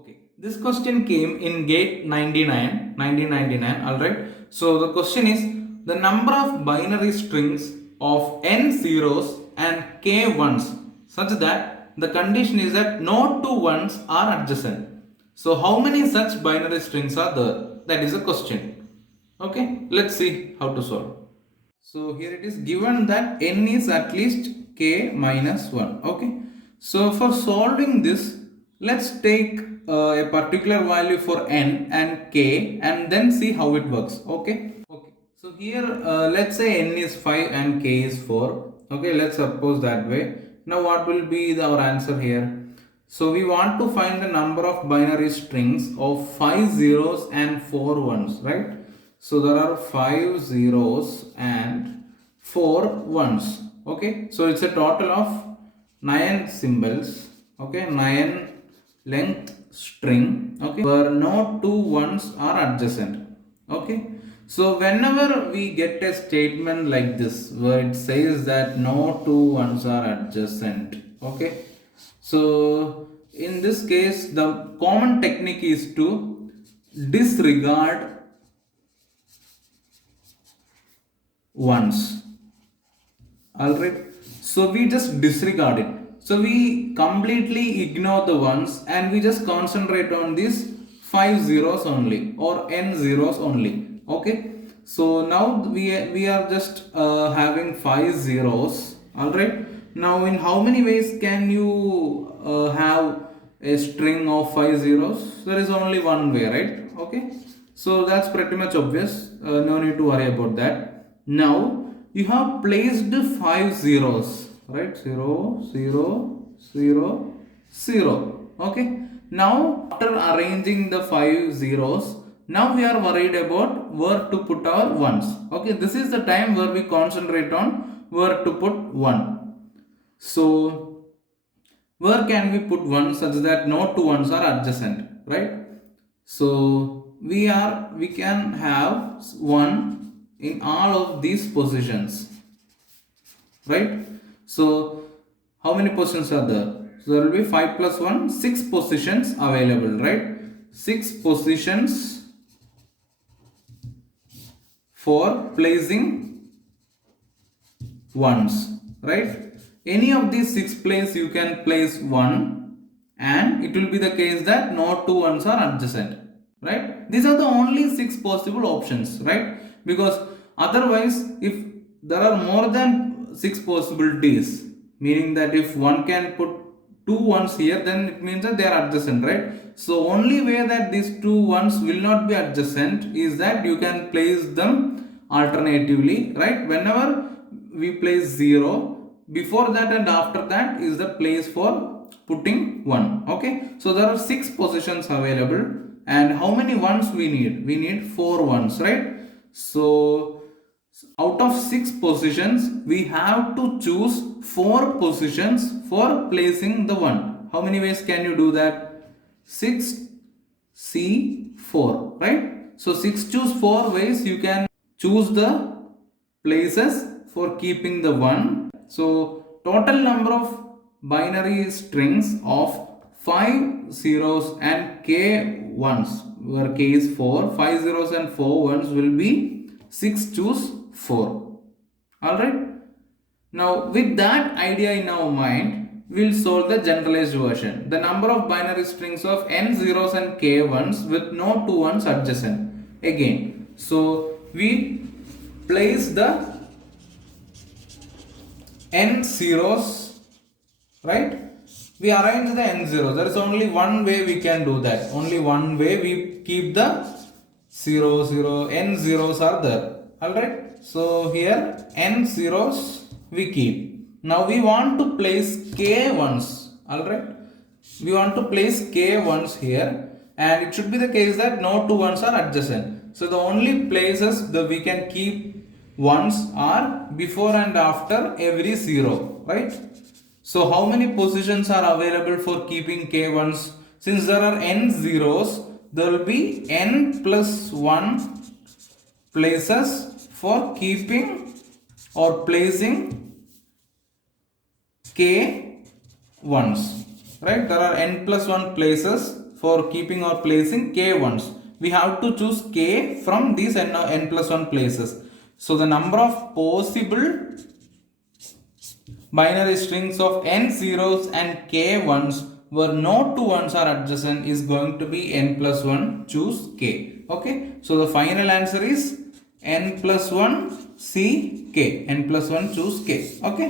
Okay, this question came in GATE 1999, alright. So the question is the number of binary strings of n zeros and k ones such that the condition is that no two ones are adjacent. So how many such binary strings are there? That is a question. Okay, let's see how to solve. So here it is given that n is at least k minus 1. Okay. So for solving this, let's take a particular value for n and k and then see how it works. Okay. Okay. So here let's say n is 5 and k is 4. Okay. Let's suppose that way. Now what will be our answer here? So we want to find the number of binary strings of 5 zeros and 4 ones, right? So there are 5 zeros and 4 ones. Okay, so it's a total of 9 symbols. Okay, 9 length string. Okay, where no two ones are adjacent. Okay, so whenever we get a statement like this where it says that no two ones are adjacent. Okay, so in this case the common technique is to disregard ones. Alright, so we just disregard it. So we completely ignore the ones and we just concentrate on these 5 zeros only or n zeros only. Okay, so now we are just having 5 zeros. Alright, now in how many ways can you have a string of 5 zeros? There is only one way, right? Okay, so that's pretty much obvious. No need to worry about that. Now you have placed 5 zeros, right? 0 0 0 0. Okay, now after arranging the 5 zeros, now we are worried about where to put our ones. Okay, this is the time where we concentrate on where to put 1. So where can we put 1 such that no two ones are adjacent, right? So we can have 1 in all of these positions, right? So how many positions are there? So there will be 5 plus 1, 6 positions available, right? 6 positions for placing ones, right? Any of these 6 places you can place 1 and it will be the case that no two ones are adjacent, right? These are the only 6 possible options, right? Because otherwise if there are more than 6 possibilities, meaning that if one can put two ones here, then it means that they are adjacent, right? So only way that these two ones will not be adjacent is that you can place them alternatively, right? Whenever we place 0, before that and after that is the place for putting 1. Okay, so there are 6 positions available and how many ones we need? We need 4 ones, right? So out of 6 positions we have to choose 4 positions for placing the 1. How many ways can you do that? 6 C 4, right? So 6 choose 4 ways you can choose the places for keeping the 1. So total number of binary strings of 5 zeros and k ones, where k is 4, 5 zeros and 4 ones will be 6 choose 4. Alright. Now with that idea in our mind, we'll solve the generalized version. The number of binary strings of n zeros and k ones with no two ones adjacent. Again, so we place the n zeros, right? We arrange the n zeros. There is only one way we can do that. Only one way we keep the 0 0 n zeros are there. Alright. So here n zeros we keep. Now we want to place k ones. Alright. We want to place k ones here and it should be the case that no two ones are adjacent. So the only places that we can keep ones are before and after every 0, right? So how many positions are available for keeping k ones? Since there are n zeros, there will be n plus 1 places for keeping or placing k ones, right? There are n plus 1 places for keeping or placing k ones. We have to choose k from these n plus 1 places. So the number of possible binary strings of n zeros and k ones where no two ones are adjacent is going to be n plus 1. Choose k. Okay. So the final answer is n plus 1 c k. N plus 1 choose k. Okay.